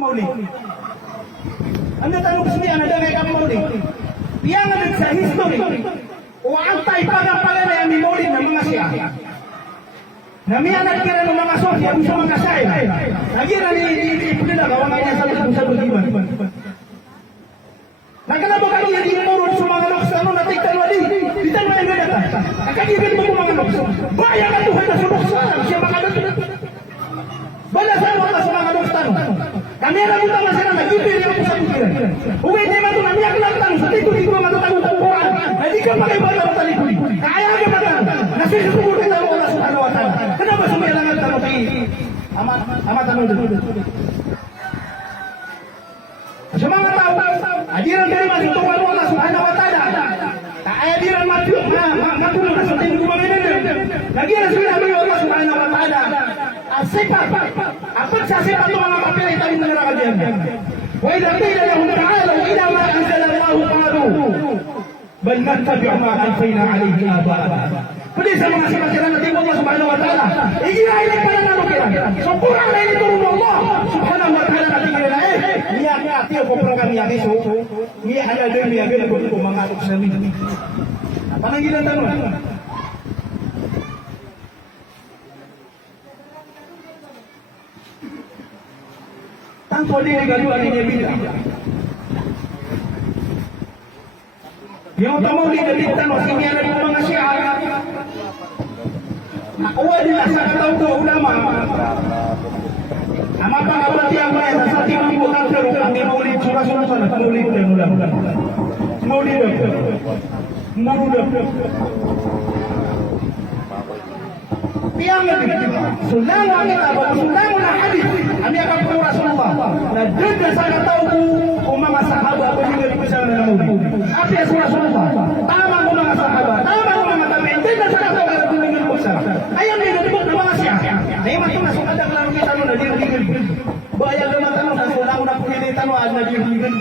maulid. Anda tanong kasi ano daw kay maulid. Yang ada sa history. O antay pagapalala ang maulid ng mga siya. Namianak kira ng mga sosya sa mga saya. Lagi na ni pudila gawa niya sa budiman. Nagkalabo kami yang dinurun sa mga loks ano natigtan wali. Bitan mo na data. Nakagibin mo mga loks. Bayang ang Tuhan na sa loks siya makadot. Bala sa mga loks tanong. Kami na utang na sila nagibin yung sa budiman. Uwi di man na niya lang sa tito matutang Quran. Hindi ka makibala sa likod. Kaya ka matang. Nasisuburin na mo sa alawatan. Kenapa sumilangan tanong kay amat tanong dito? Sa mga tao, adiran dari mas itu Allah Subhanahu wa taala. Tak adiran mati matulog sa tingin ko ngayon. Lagi na sila ng Allah Subhanahu wa taala. Asifat. Apa sifat ng mga kapilay tayo ng nakadiyan? Wa idza qila lahum ta'alu ila ma anzala Allah qalu bal nattabi'u ma alfayna alayhi aba'ana. Pwede sa mga sinasirang natin Allah Subhanahu wa ta'ala. Iginahilig pa na nalukiran. So kurang na ini turun Allah Subhanahu wa ta'ala natin kinalain. Niya atiyo ko prong kami yaki so. Niya hana doon niya gano'n ko mga atok sa amin. Pananggilan tanong. Tanto din ay galuan niya bila. Yung tamaw ni Galitan, wasingyan na yung mga siya. Nakuha nila sa kataw ko ulama. Ang mapangabati ang bayan sa ating mga butang pero kung inulit surah-surah na panulit na ulama. Maulit. Tiyangan sundangan kita bahwa sundangan hadis kami akan perlu Rasulullah dan juga saya tahu mga sahabat peninggal besar na namun apa ya Rasulullah tama ko mga sahabat tama ko mga tabi hindi na sa tahu ang peninggal besar ayam din natibok ng mga siya ay masuk ada klaro kita no na dinigil bayag naman tanong sa sundangan na pilitan mo na dinigil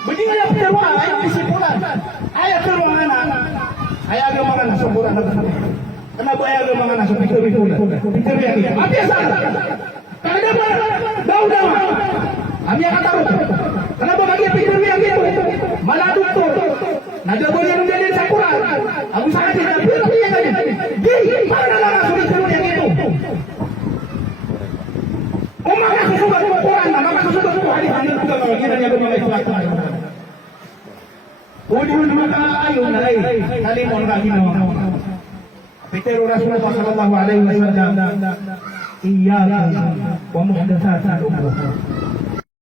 begini na pero ay disipulan ay pero mga anak ay aga mga nasuburan na kenapa ayah ke mga nasa pikir-pikir yakin apa ya salah kenapa daw kami akan taruh kenapa bagi pikir yakin malah doktor nada boleh menjadi sakuran aku sangat tidak pilih yang aja di mana lah sudah yang itu maka sesuatu Quran maka sesuatu hadis juga kalau kita yang bermain Islam Udul maka ayun ay kalimon kagino Pero Rasulullah sallallahu alaihi wasallam iyyaka wa muhdatsatil umur